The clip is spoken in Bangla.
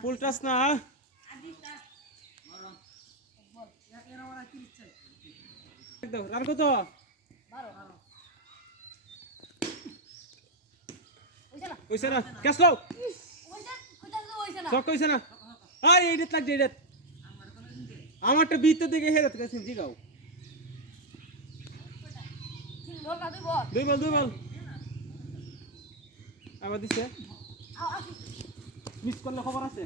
পুলটাস না আর কত কইছে না কেসলো সব কইছে না আরে এডিট লাগছে এডিট আমারটা বিতে দিকে হেরাত গেছেন জিগাও দুই বল আবার দিছে মিস করলে খবর আছে